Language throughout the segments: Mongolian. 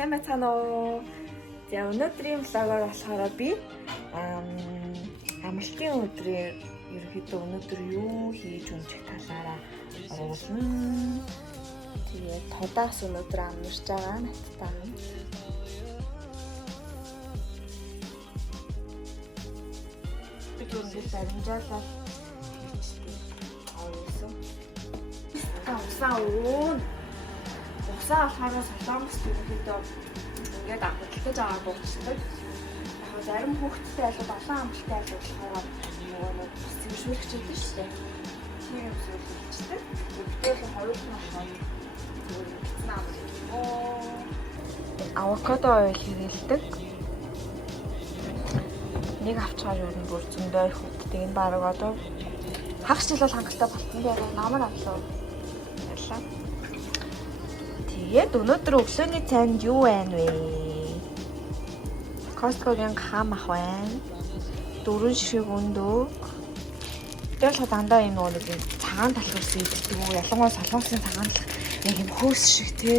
сайн байна уу? За өнөөдрийн влогоор болохоор би амралтын өдрээр ерөөхдөө өнөөдөр юу хийж унжих талаараа оруулна. Тэгээд тодаас өнөөдөр амарч байгаа надтай хамт. Би зөвхөн баримжаалаад оруулсан. Усаа болохоор солонгост ерөөхдөө ингээд худалдаж аваад дуусдаг. Яг зарим хүүхдтэй айлууд олон амралтай айлууд болохоор нөгөө зөвшөөрөгч өгдөө шүү дээ. Тийм юм зөвшөөрөгчтэй. Өвдөл хоёрт нь болохоор зүгээр бицэн амрал. Авокадо ойл хэрэгэлдэг. Нэг авчгаар юу н бүр зөндөө их худдаг. Энэ баг одоо хагас жил бол хангалттай болсон дээр намар авлаа. Баярлалаа. Тэгээд өнөөдөр өглөөний цайнд юу байна вэ? Costco-гийн хам ах байна. 4 ширхэг өндөг. Тэгэл дандаа энэ нэг цагаан талхаас иддэг үү? Ялангуяа солонгосын цагаан талх яг юм хөөс шиг те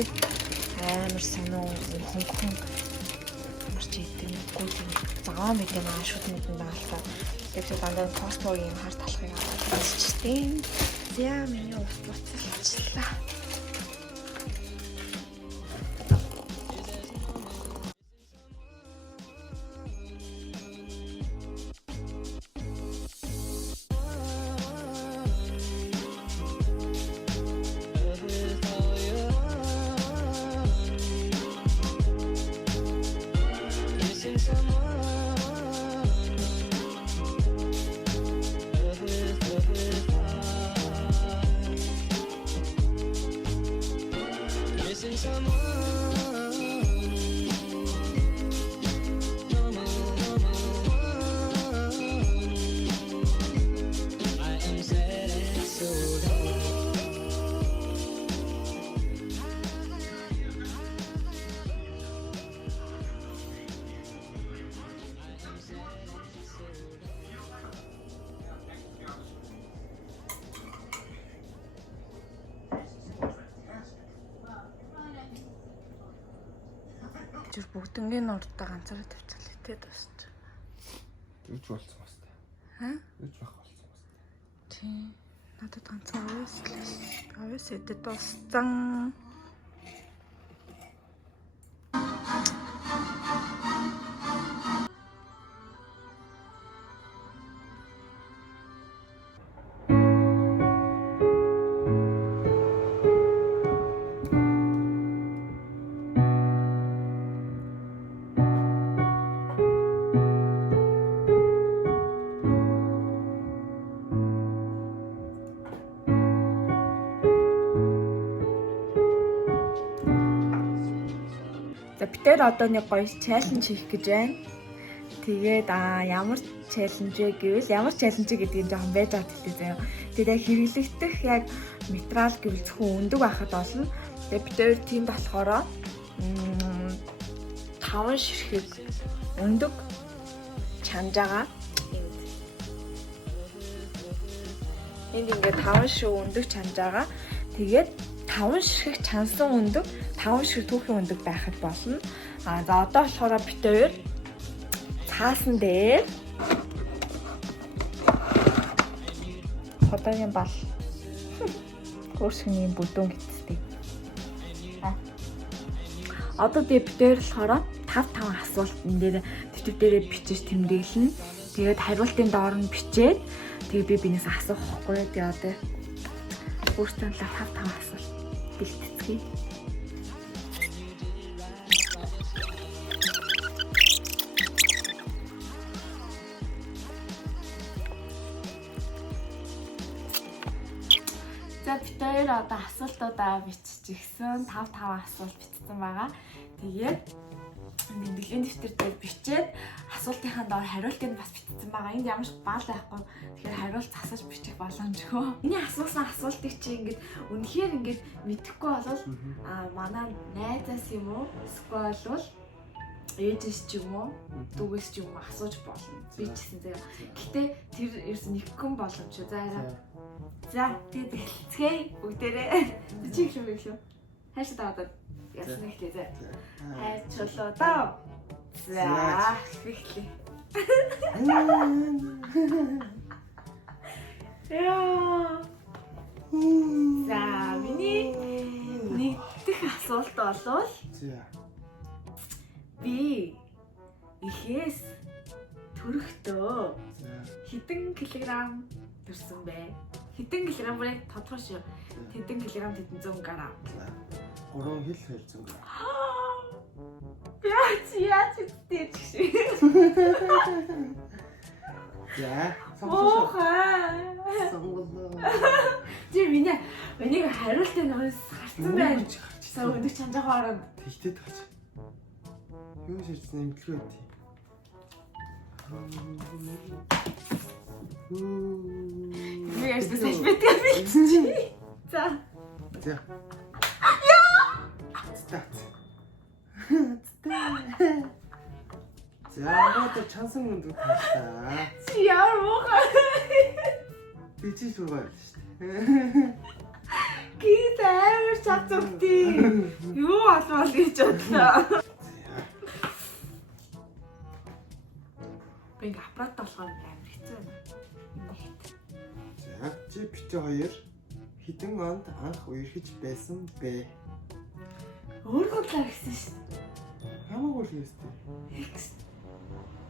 амар сонио хөнгөн марч иддэг. Гүйл цагаан мэдээ маань шууд мэдэн даалцаа. Тэгээд дандаа Costco-гийн хар талхыг аваад үзчихсэн. За миний ус буцалчлаа. Зүр бүгднгийн урдаа ганцаараа тавьчихлаа те дуусч. Юуч болсон бастай. Юуч байх болсон бастай. Тийм. Надад ганцаараа аваас эдэ дууссан. За битээр одоо нэг гоё чаленж хийх гэж байна. Тэгээд ямар чаленж вэ гэвэл ямар чаленж гэдгийг жоохон байж байгаа гэдэг заяа. Тэгээд хэрэглэгдэх яг материал гэвэл зөвхөн өндөг байхад болно. Тэгээд битээр тийм болохоор 5 ширхэг өндөг чанж байгаа. Энд ингээд 5 ширхэг өндөг чанж байгаа. Тэгээд 5 ширхэг чансан өндөг 5 ширхэг түүхийн өндөг байхад болно. За одоо болохоор бит хоёр цаасан дээр ходагийн бал хөрсгийн бүдүүн гэтдэг. Одоо бит хоёр болохоор 5 асуулт энэ дээр төвтөв дээрээ бичиж тэмдэглэнэ. Тэгээд хариултын доор нь бичээд тэгээд би бинээс асуух байхгүй. Тэгээд одоо өөртөө 5 асуулт бэлтгэцгээе. За бит хоёр одоо асуултуудаа биччихсэн. 5 асуулт бичсэн байгаа. Тэгээд мэдлэгийн дэвтэр дээр бичээд асуултынхаа доор хариултыг бас бичсэн байгаа. Энд ямар ч баал байхгүй. Тэгэхээр хариулт засаж бичих боломжгүй. Миний асуусан асуултыг чи ингээд үнэхээр ингээд мэдэхгүй болвол манай найзаас юм уу? Эсвэл бол ээжээс ч юм уу? Дүүгээс ч юм уу асууж болно. Би ч гэсэн заяа. Гэтэ тэр ерөөс нэг хүн боломжтой. За яа. За тэгээд эхэлцгээе бүгдээрээ. Чи их юм биш үү? Хайшаа таваад. Ясна эхлэе зэ. За. Хайр чулуудаа. За. Эхлэе. Яа. За, миний нэгдэх асуулт болвол За. би ихээс төрөхдөө За. хэдэн килограмм төрсөн бэ? Хэдэн килограмм бүрээ тодорхой шүү. Хэдэн килограмм хэдэн 100 грамм. За. 3 хил хэлцэн. Яач үстэй чи. За. Оохаа. Сонголоо. Чи миний хариултыг нөөс харсан байна. За Харчихсан. өндөр чанжаахан ороод Тэгтээ тааж. Юу ширсэн эмгэлгүй байт. би ястэ сэжбэтгэл би. За. За. Стат. За, одоо чансан өндөр таашаа. Чи яар муухай. Би чи шургаа байл шүү дээ. Кит амар чад зүгтий. Юу болвол гэж бодлоо. Би ингээ аппарат болохоор амар хэцүү байна. За, чи битээ хоёр хэдэн онд анх үерхэж байсан бэ? Өөрөө л гэсэн шүү. Хамаагүй л ястэй.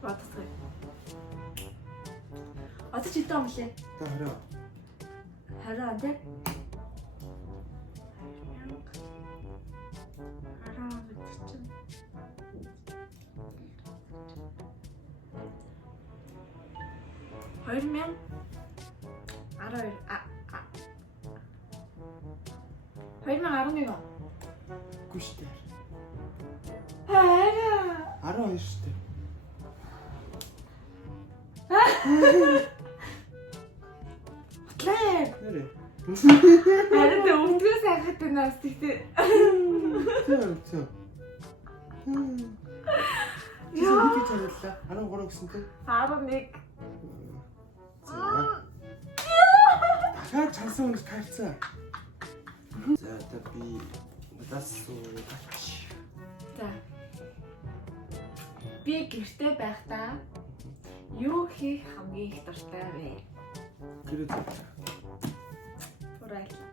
Батцгаа. Одоо ч идэв юм лээ. Та хараа. Хараа тий. Хараа гэдэг чинь. Хоёрмэн 2011 он. Үгүй шүү дээ. Хараа. 12 шүү дээ. Лээ. Нэрээ. Харин өвдгөө сайхад байна гэхдээ. Тэ. Яа. Чи чарууллаа. 13 гэсэн тэ. 11. За. Дахиад чансан өндөр таарцсан. За, одоо би надаас суугач. За. Би гэртээ байхдаа юу хийх хамгийн их дуртай вэ? Гэрээ. Урайлаа.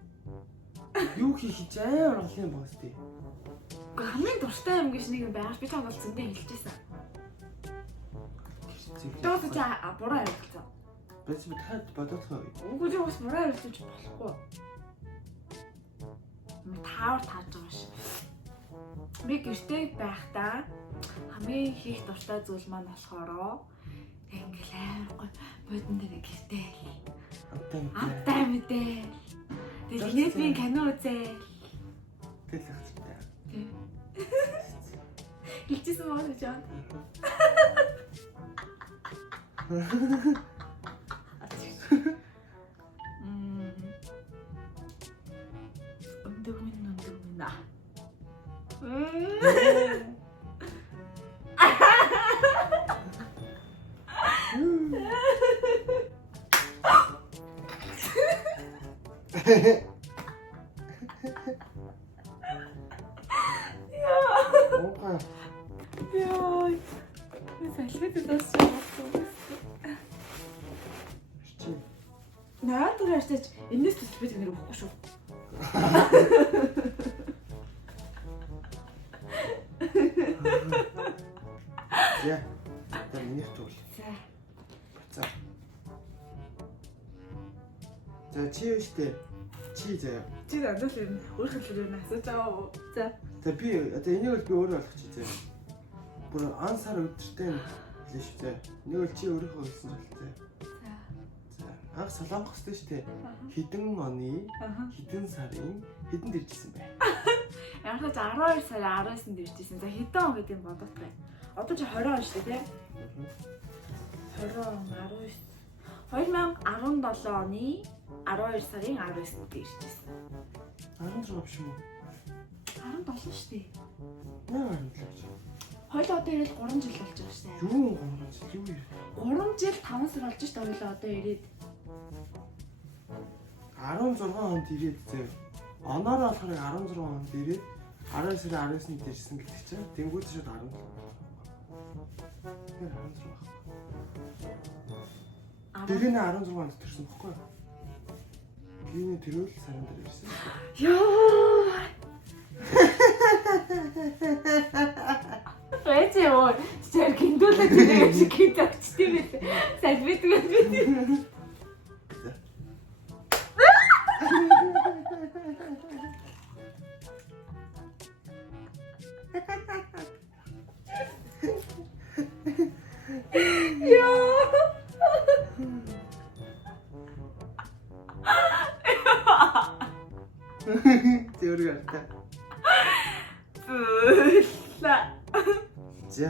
Юу хийх заяа орлын боос тий. Гэхдээ хамгийн дуртай юм гэж нэг юм байгаа. Би чамд бол зөндөө хэлчихсэн. Дөөс чи буруу ойлголцоо. Бэс би таад бодоцгоо. Үгүй чи бас буруу ойлголцож болохгүй. Таавар тааж байгаа ш. Би гэртээ байхдаа хамгийн хийх дуртай зүйл маань болохоор ингээл амар бодон дээр гэртээ амтай мэдээ. Тэгээд нийтийн кино үзээл. Тэгэл хацтай. Хэлчихсэн мөн гэж байна. Өндөгмөн аа. Ока. Яа. Ми салхитай тасчихсан. Чи. Наадгаар ярьж энэс төсөл бид нэр өгөхгүй шүү. Я. Одоо минийх туул. За. За. За чи юу штэ? Чи заяа. Чи надад л өөр хэлээр нь асууж байгаа уу? За. За би одоо энийг бол би өөрөө ойлгочих заяа. Бүр ансаар өдөртэй хэлээ шүү заяа. Энийг бол чи өөрийнхөө хэлсэн жил заяа. За. Анх солонгос дээ штэ. Хэдэн оны, хэдэн сарын, хэдэн дэржилсэн бэ? Яг л 12 сарын 19-нд иржсэн. За хэдэн он гэдэг нь бодоод бай. Одоо чи 20 он шүү дээ, тийм? 20 он 19 2017 оны 12 сарын 19-нд иржсэн. 16 биш юм уу? 17 шүү дээ. Яа гэж. Хоёул одоо ирээд 3 жил болж байгаа шүү дээ. Юу 3 жил юу юм? 3 жил 5 сар болж шүү дээ. Хоёул одоо ирээд 16 онд ирээд заяа. Оноор болохоор 16 онд ирээд 19 сарын 19-нд ирсэн гэдэг чинь тэнгууд шууд 17. Тэр 16. Тэрний 16 онд төрсөн бохгүй юу? Биний тэрүүл сарын дээр ирсэн. Йоо. Бэцээ өө. Тэр гиндүүлээ тэр шиг хийдэгчтэй мэт. Салбитгүй мэт. Теория та. За.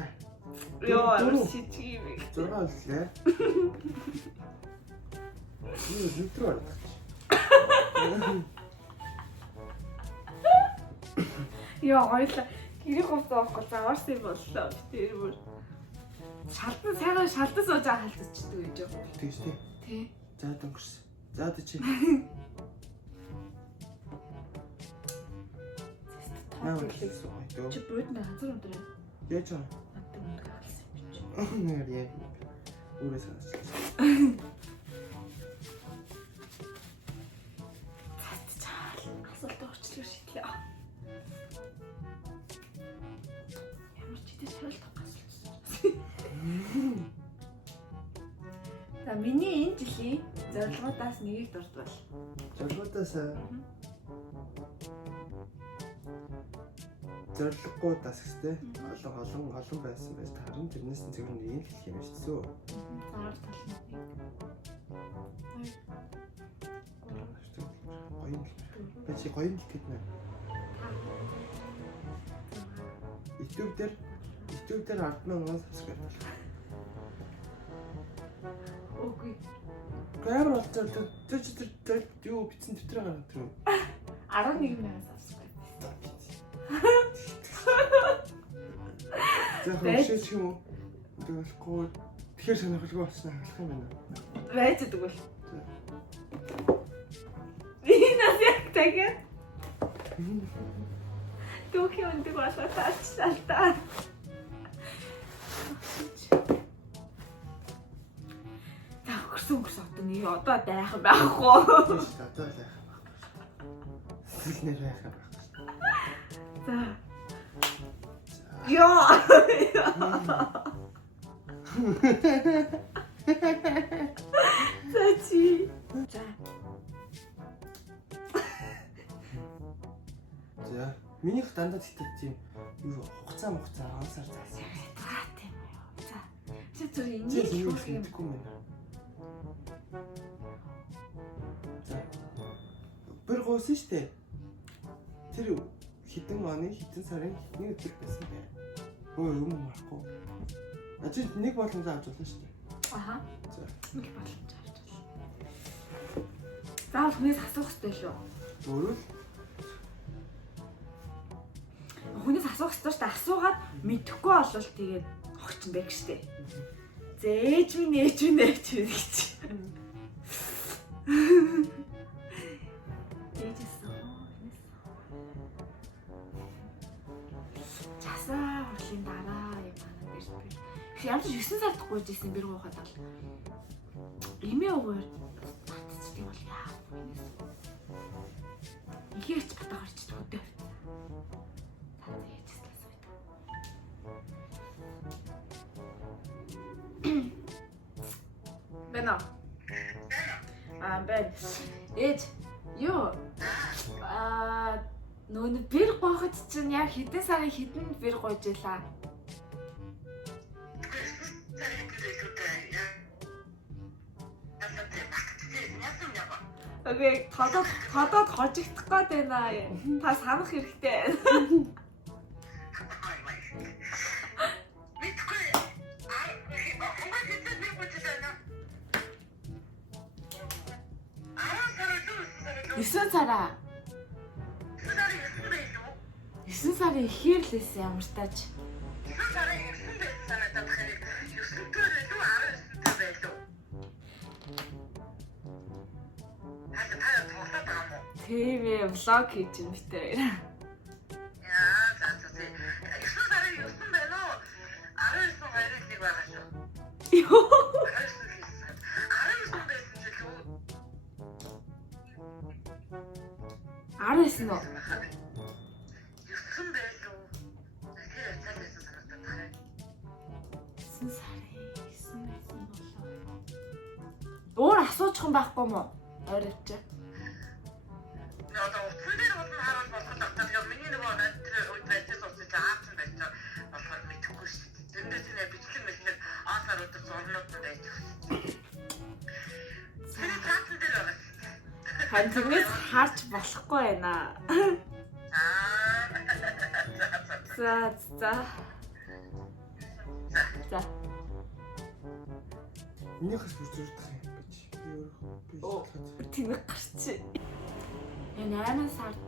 Ёо, сичгий. 6 үлээ. Юу литр байна? Ёо, хоёлаа гэрээ говтоо авахгүй заваарсан юм боллоо. Тэр бүр шалтан сайхан шалтан сууж байгаа халтчихдаг гэж юу? Тэгж тий. Тий. За дөнгөрсөн. За чи. Чи бод на хазар өндөр. Яаж вэ? Надад өндөр халсан юм чи. Нэр яа. Өөрөө санаачлаа. Асуулт орчлоо шидлээ. Ямар ч тийм шалт асуулт. За миний энэ жилийн зорилгоудаас нэгийг дурдвал. Зорилгоудаас зорилгоудаас гэстэй олон байсан байж таарна тэрнээс нь зөвхөн нэг л хэлэх юм шүү дээ. Заар тална. Гоё. Бачи гоё л гэдэг нэ. YouTube дээр 10,000 subscribe байна. Окей. Гэр болцоо тэр юу бичсэн төвтрээ гаргах тэр. 11,000 subscribe. За хөшөөч юм уу? Тэгэлгүй. Тэгэхээр сонирхолгүй болсноо хаалах юм байна. Байж дэгвэл. Энэ яг тэгээ. Токио өндөг болоо таачлаа. Өнгөрсөн одоо нэг одоо байх байхгүй. Одоо л байх. Сэлнэр байх байхгүй. За. Ёо. Зачи. За. За. Минийх дандаа зэтгэж тийм юу хугацаа аваасаар заасан. За тийм үү. За. Чи зөв энийг юу хийхгүй юм байна. За. Бүр гоосон штэ. Тэр хитэн оны хитэн сарын хитний өдөр байсан бай. Өө юм марахгүй. Ачи нэг боломж авч болно штэ. Аха. За. Нэг боломж авч болно. Заавал хүнээс асуух хэрэгтэй лөө. Өөрөө л хүнээс асуух хэрэгтэй шүү дээ. Асуугаад мэдэхгүй болвол тэгээд огчин байх штэ. Зээж минь ээж минь гэж. Часаа хурлын дараа юм байна гэж би. Ямар ч 9 сард гуйж исэн бэр гоохад бол. Имээ өгөөр татчихдаг бол яа. Ихээч батаа гарч өдөө. Цаа ээжсэн сүйд. Бэнэ. Бэн. Ээж юу? Нөө бэр гооход чинь яг хэдэн сарын хэдэнд бэр гойж илаа. Окей, тодод хожигдох гээд байна. Та санах хэрэгтэй. Сараа. 9 сарын ихээр л байсан ямар тааж. 9 сарын 9 байсан санагдаад хэрэг 9 дээр илүү 19 байлуу. Хаа тоглоод байгаа юм уу? Тийм ээ, влог хийж юм битээ. Яа, хоёрын нэг байгаа шүү. Йоо. 19 байсан ч л үү? 19 нөө. 9 байлуу. Тэгэхээр цаалсан санагдаад байна. 9 сарын 9 байсан болоо. Өөр асуучих юм байхгүй юу? Ойрч. Одоо утсан дээр бол харуул болох л одоо миний нөгөө тэр үед байцаас уусаж аацсан байж болохоор мэдэхгүй шүү дээ. Зөндөө тийм бичлэг мэтлэг аасаар өдөр зурнууд нь байж байгаа. Тэр таатан дээр байгаа. Харин тэгнээс харж болохгүй байна. За. Минийхээс бүр зүрдэх юм гэж. Би өөрөө Тэнэг гарч. Энэ 8 сард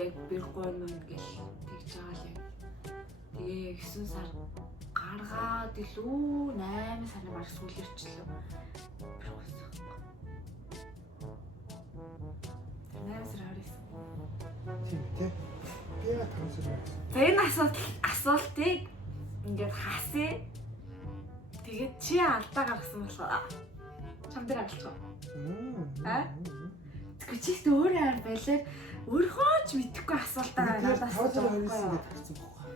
яг бэрхгүй юм ингээл тэгж байгаа л юм. Тэгээ 9 сар гаргаад илүү 8 сарын баг сүүлэрчлээ. Бэрхүүсэн. 8 сар харсан. тийм тий. Би яа тамсар байсан. За энэ асуултыг ингээд хаасаа. Тэгээд чи алдаа гаргасан болохоор чам дээр авчихсан. Тэгвэл чи ихтэй өөрөө яар байлаа. Өөрөө ч мэдэхгүй асуултаа надаас асууж байгаа юм байна.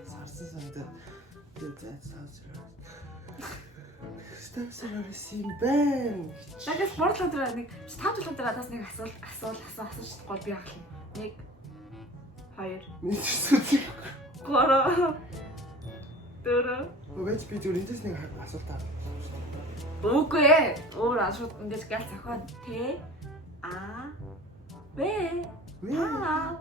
Сарсан сандаа би зайцсан. Стасарс юм байна. Тэгээс хурдлын дээр нэг 5 жилийн дээр надаас нэг асууж гол би ахлаа. 1 2 3 4 Өвч би зүгээр эндээс нэг асуулт авах. Үгүй ээ. Өөр асуулт ингэж гал зохион Т А В А.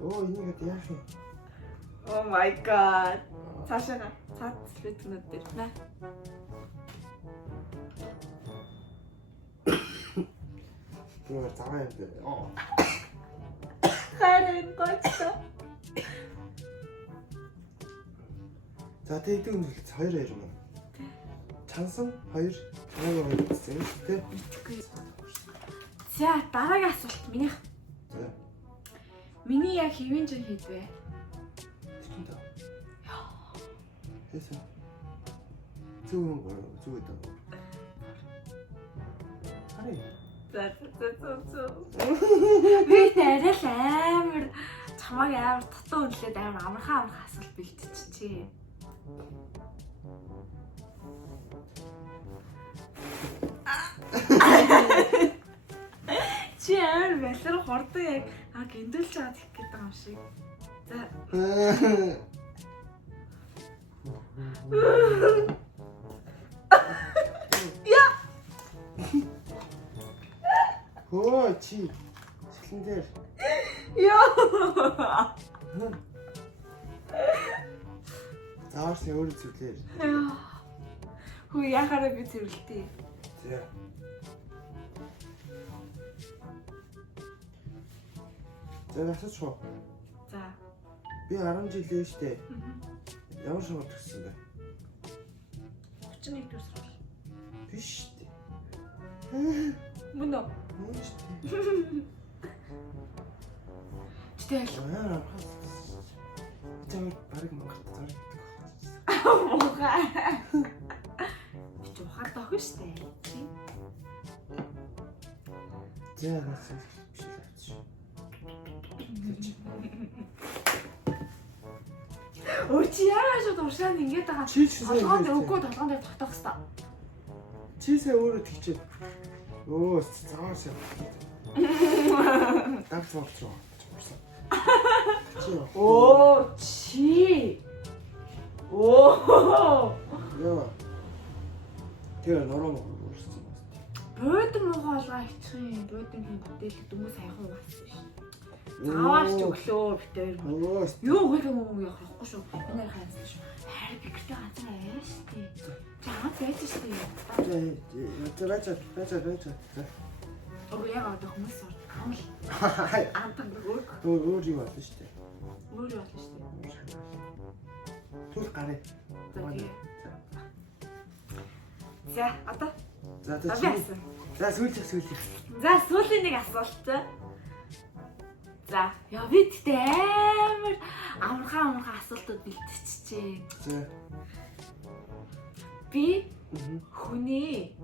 Оо энийг яах юм? Oh my god. Цаашаа цаад сэлбэтгнүүд дээр нэ. Гэр цагаан юм дээр. Харин гочтой. За тэгээд үнэлж 2 юм. Чансан 2 2 гэсэн тийм. За дараагийн асуулт минийх. За. Миний яг хэвэн жин хийдвэ? Тэнд. Яасан. Зүг гэдэг. Хари. За. Би арай л амар чамаг амар татуу үнэлээд амар амархан асуулт бэлтчихжээ. Чи амар балер хордоо яг гиндүүлж байгаа гэх гээд байгаа юм шиг. За. Я. Хөө чи шилэн дээр. Яа. Заавал өөрөө зүглээр. Хөө яхаараа би зэрэлтээ. За. За асууч. За. Би 10 жилээ штэ. Ямар шууд төгссөн бэ? 31 дэх сар. Биш штэ. Мөн үү? Мөн штэ. Тэгэл. Аа. Тэнд барыг Монголд зориг. Мохоо. Чи ухаад байгаа штэ. За насаа биш л авчих. Өө чи яагаад шууд уршаанд ингэж байгаа? Чи ч сайн толгоон дээр хэлээ. үгүй толгоон дээр татах хэвээр. Чи сая өөрөө тэгчээд. Өө цаашаа. Давч болчихоо. Оо чи. Оо. Яа. Тэр нороо уурсан. Бөөдөн муухай олгаа ичих юм. Бөөдөн хин бүтээл дөнгөс сайхан угаасан шин. Аваач өглөө битээр. Өө. Юу гэх юм уу яахгүй шүү. Энэ хайсан шүү. Хайр бигтэй ганцхан аваа штий. Чамд байж штий. За. Өө яг одоо хүмүүс сууд амл. Амтан өөр Өөр юм байна шүү дээ. өөр болно штий. Түл гарыг. За одоо За За за би чи. асуу. За сүүлийн. За сүүлийн нэг асуулт. За яа бидтэй амар амархан асуултууд бэлтчихжээ. За. Би хүний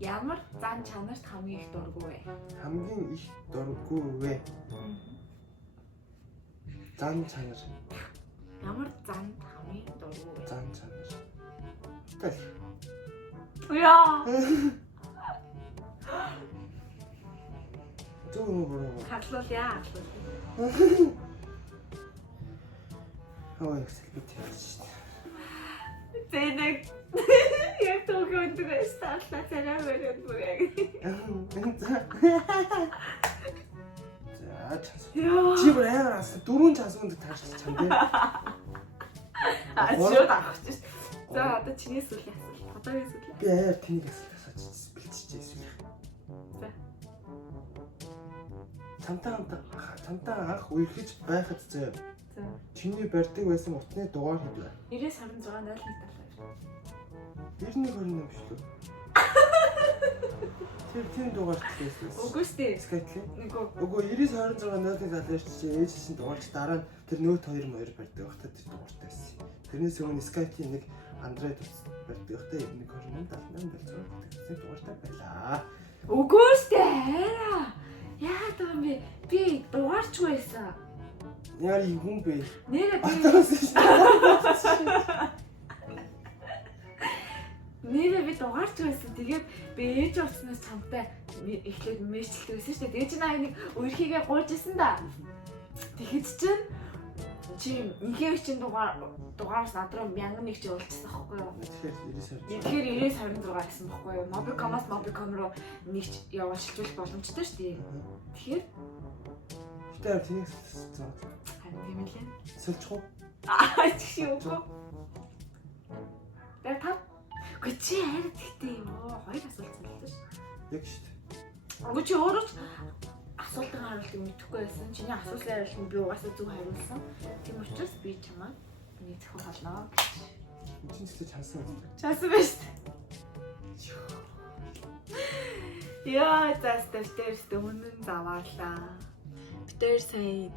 ямар зан чанарт хамгийн их дургүй вэ? Хамгийн их дургүй вэ? Зан чанар. Ямар зан хамгийн дургүй вэ? Зан чанар. Тэгэл. Яа. Зөв буруу. Хадлуулъя. Хаваа ясэл бит яаш. Тэнэг яг төгөөнд стафла царай өрөөд бүрэг. За час. Яа. Чи бүр аас дөрөв часуунд таарч чам дээ. Шууд авах чинь. За одоо чиний сүүлийн асуулт. Одоогийн сүүлийн. Би аяар тэнийг асууж бэлтчихсэн. За. Цамтаа анх үерхэж байхад зөө. За. Чиний барьдаг байсан утны дугаар хэд вэ? 9076 0178. 9128 шүү дээ. Тэр дугаар хэлсэн. Үгүй ээ. Скайтлээ. Үгүй. Үгүй 9026 чи ээжсэн дугаар чи дараа нь тэр нөт 2 морь барьдаг байхдаа тэр дугаартай байсан. Тэрнээс өмнө Skype-ийн нэг Android барьдаг байхдаа 9128 78 дугаартай байлаа. Үгүй ээ. Яа таа би дугаарчгүй байсан. Яар юм хүн бэ? Нэрээ би Нэрээ би дугаарч байсан. Тэгээд би ээж уцснаас чамтай эхлээд мэйчлдэг байсан шүү дээ. Тэгээд чи нэг үерхийгээ гуйж исэн да. Тэгэхэд чинь чи инхээвч чинь дугаараас надруу 1001 чи уулзсан байхгүй юу? Тэгэхээр 9026 гэсэн байхгүй юу? Mobicom-аас Mobicom руу нэгч явуулчих боломжтой шүү дээ. Тэгэхээр тэр тэнийх заа. харин тийм ээ. Сэлчих уу? Аа чи юу? Тэгээд та үгүй чи хайр тэгтээ юм уу? Хоёр асуулт санагдаж шүү. Яг шүү дээ. Үгүй чи өөрөө ч асуултын хариултыг мэдэхгүй байсан. Чиний асуултын хариултыг би угаасаа зөв хариулсан. Тийм учраас би чамаа миний зөвхөн холноо. Энд ч чансан үү? Часан байж тээ. Яа, застэрс өнөн заваарлаа. Битэр сая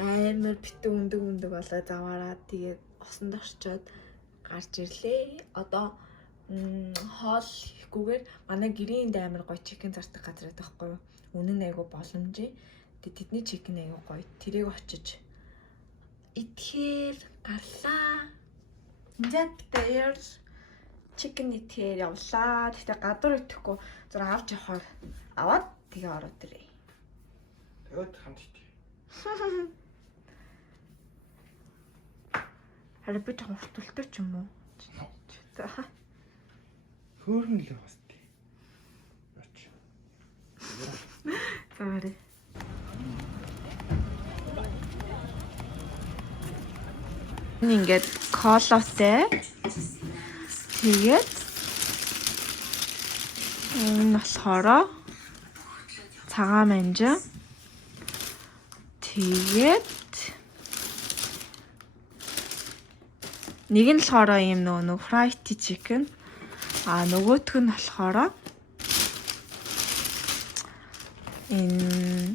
амар битэн өндөг болоо заваараад тэгээд осонд орчоод гарч ирлээ. Одоо хоол хийхгүйгээр манай гэрийн амар гоё чикен зардаг газар байдаг байхгүй юу? Үнэн айгу боломжтой. Тэгээд тэдний чикен айгу гоё. Тэрийг очиж итгэхээр гарлаа. Ингээд дээр чикен итгэхээр явлаа. Тэгтээ гадуур итгэхгүй зур авч явахаар аваад тэгээ ороод ирээ. Тэгээд хамт итгэ. Харин би жоохон хурдтай ч юм уу? Хөөрнө л бас тий. Оч. Sorry. Ингээд колотой. Тэгээд энэ болохоор цагаан манжа. Тэгээд нэг нь болохоор ийм нөгөө fried chicken. А нөгөөх нь болохоор энэ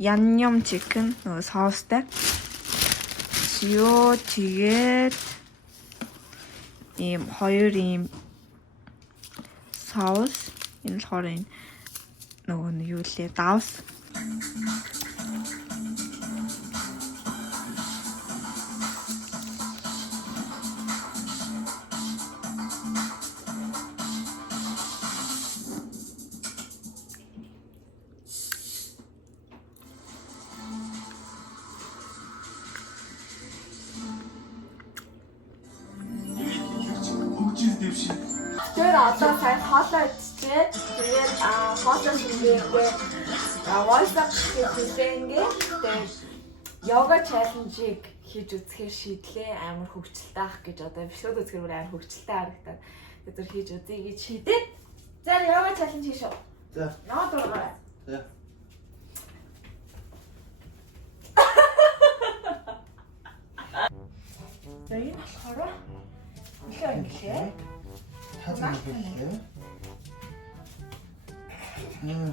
янням chicken нөгөө соустай. Юу тэгээд ийм хоёр ийм соус энэ болохоор энэ нөгөө юу лээ давс. Тэр одоо сайн хоолоо идчихээ. Тэгээд хоолоо хийгээгүй. WhatsApp хийлэнгээ. Тэгээд йога чаленжийг хийж үзэхээр шийдлээ. Амар хөвгчлээ ах гэж одоо бичлүүд үзэхээр амар хөвгчлээ харагдаад. Тэгээд хийж үзье гэж шийдээд. За йога чаленж хийшөө. За. Наа дургаарай. За. За энэ болохоор нөхөр инглээ. Хазар хэлээ.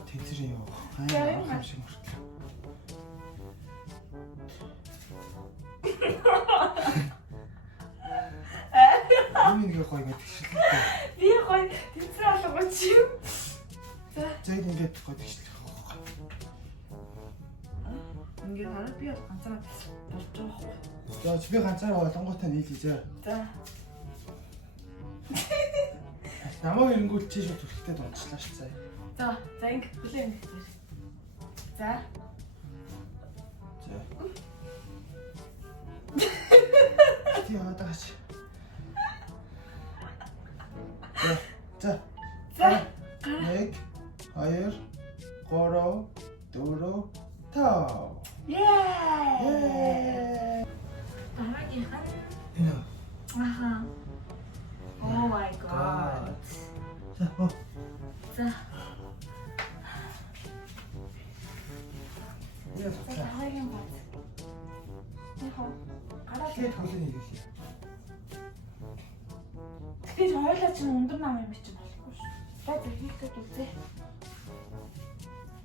Тэнцэр юу? Аа шиг мөртлөө. Миний гоё гэдэг шилээ. Би гоё тэнцэр алга чи юу? Зэг ингээд гоё тэгшлэх. Ингээд хараад би ганцаараа болж байгаа байхгүй. За би ганцаараа болонготой нийлээ. За. Намаа ирэнгүүл чи шууд хүрхтэй дунджлаа ш цаа. За ингээд хүлээн дээр. За. Ти яадаач. За. 1 2 3 4 5. Yay! Дараагийнхан. Аха. Oh my god. За. Дараагийн бат. Яхаа. Гараад Тэгээд хөлөө хийлээ. тэгэхээр хойлоо чинь өндөр нам юм чи болохгүй шүү. За зөвхөлтөд үзье.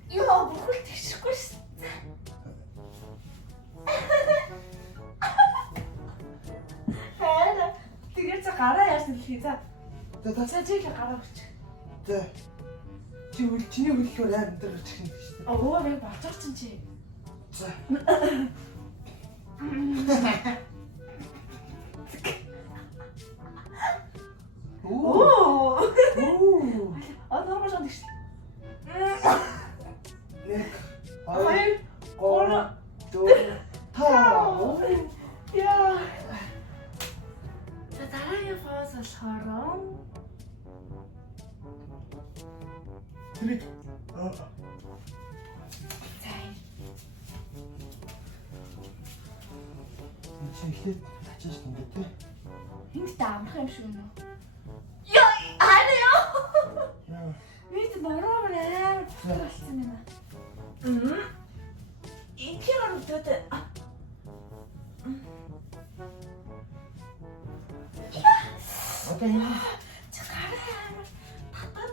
Йоо, бүхэл тэгшгүй шүү. Хаа. Тэгээд за гараа яасан дэлхий за. За чи л гараа өч. За. Чиний хөлөөр амар дээр очих юм шүү дээ. Оо, би болчих чинь чи. За. Оо. Оо. Нормал шон тэгш. 1 Хоёр. 3 4 5. Яа. За дараагийн фоз болохоор Тэрийг чи ихлээд ачиж ингээд те. энд та амрах юм шиг нөө. Яа, арай. Яа. Бид бороо маа болсон юм аа. Ингээр үдээд Одоо юм.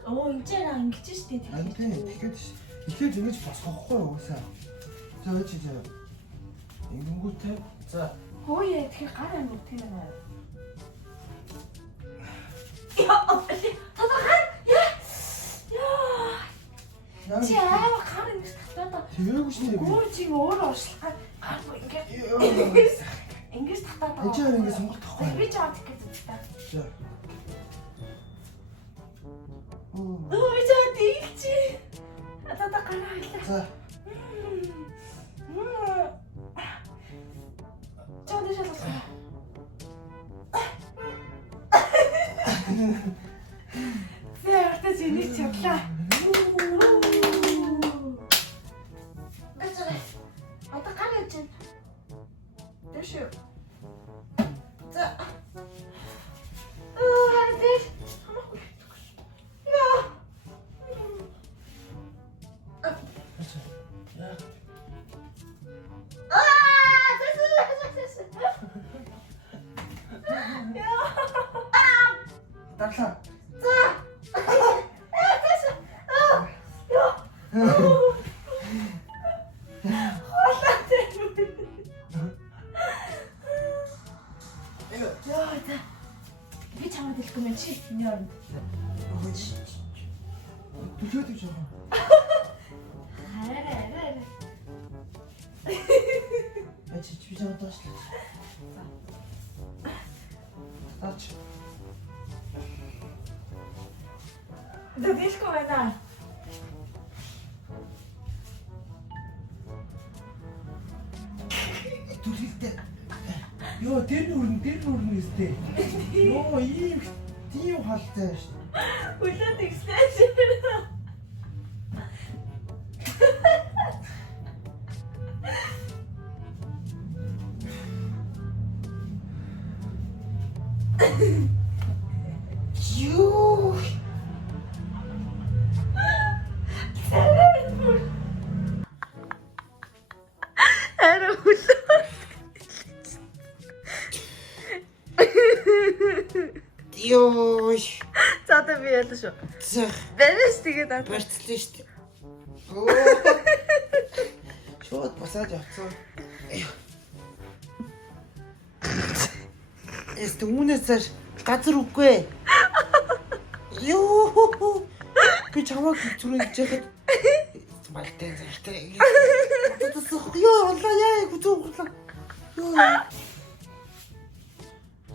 Оо инжээр ингэж штэ Аа тийм тэгэхэд ихлээд ингэж босгохгүй уусаа. За чи за. Ингэнгүүтээ. За. хөөе тэгэхээр гар амир үтгэх юм аа. Яа, татахаа. Яа. Чи аа гар амир татаад. Тэгээгүй шүү дээ. Өөр чи өөр оршлах гар ингэж ингэж татаад. Энд чинь ингэ сонголт тахгүй. Би ч авах гэж үзтээ. За. Оо би ч дийлчи. Атаа гараа хэлээ. За. Чамд шалгах. Зээртэй зэнийг чадлаа. Гэвч одоо гараа чинь. Дэшүү. За. Дэш. Яа. Даглаа. Би чамд хэлэхгүй мэн чи миний оронд. Түлхээд гэж байгаа. Хараа. Чи би жаа доош. Таач. Дэдишко байна. Түлхэлтэй. Йоо, тэр нүрэн өстэй. Йоо, ийм халтай шүү. Үлээд ихсэн. Юу. Ёй. За болчихлоо шүү. Зах. Барьж тэгээд аа. Барьцлаа шүү дээ. Шууд басааж авцсан. Үүнээс газар үгүй. Юу. Би чамайг зүрх жихэд малтай зэрэгтэй. Ёо, алла яа, гүцүүглаа. Ёо.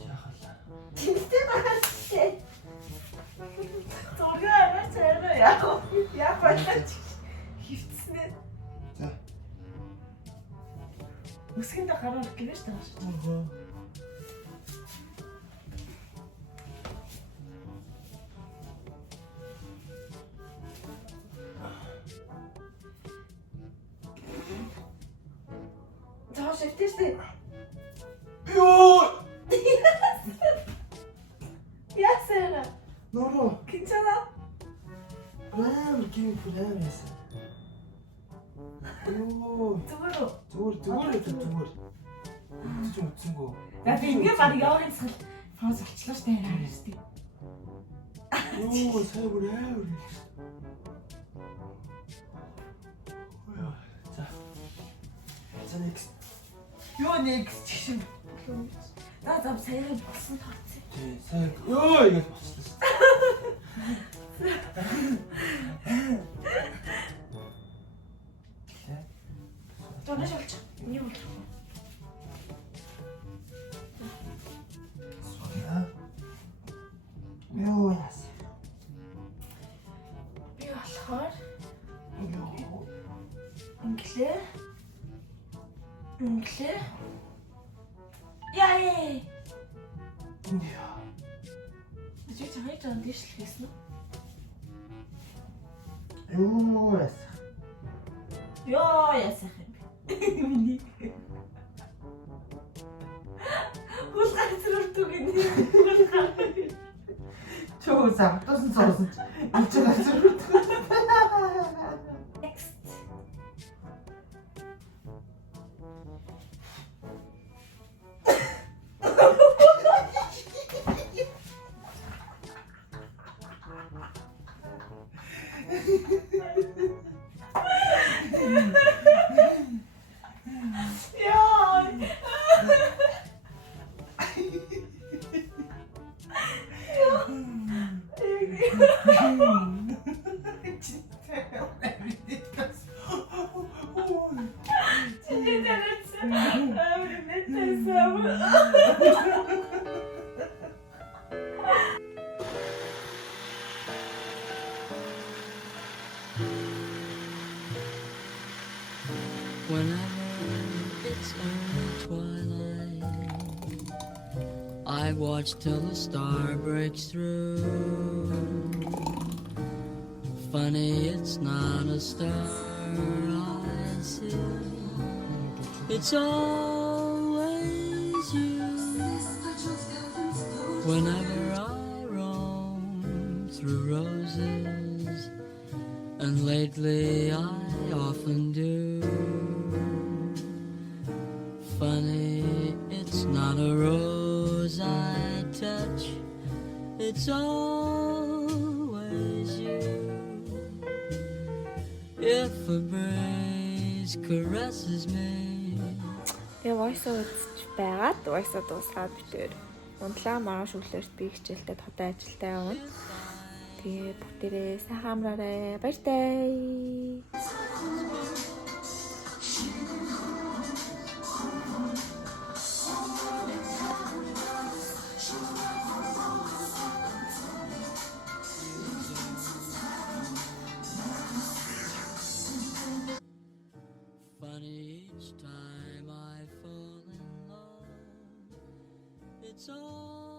Яхалаа. Тэнтэй багшээ. Зургаа аваад яах вэ? Хөвцснээ. За. Үсгэндээ гараа өрөх гэлээ шүү дээ. Заа шивтэйстэй. Ёо. Ясаа. Нороо. Кинчана. Гин флэрэс. Ёо. Зүгээр. Зүгээр. Чи утсангүй. За би ингээ баг явахын цэл фонс олчлоо штэ харьяастай. Ёо, сайн бүр аа. За next. Юу next чинь. За сайн болсон тооцсон. Тий, сайн. Ёо, ингэж болчихлоо. Донож олч. Юу болох вэ? Ёо, яс. Би болохоор Ёо. инглээ. Яа. Яа. Чи чамайг жан дэшл хийсэн үү? Ёо, яс. Ёо ясах юм. Миний. Гол гацралтуу гинэ. Чөө завтасан цоосон. Ачаа. Next. Whenever it's early twilight, I watch till the star breaks through. Funny, it's not a star I see. It's always you. Whenever I roam through roses, and lately I often do. Funny, it's not a rose I touch, it's always you. If a breeze caresses me. Тэгээ voice-оо үзэж байгаад voice-оо дуусгаад битээр унтлаа маргааш өглөөрт би хичээлдээ тодоо ажилдаа явна. Тэгээ бүгдээрээ сайхан амраарай. Баяртай. Funny, each time I fall in love, it's all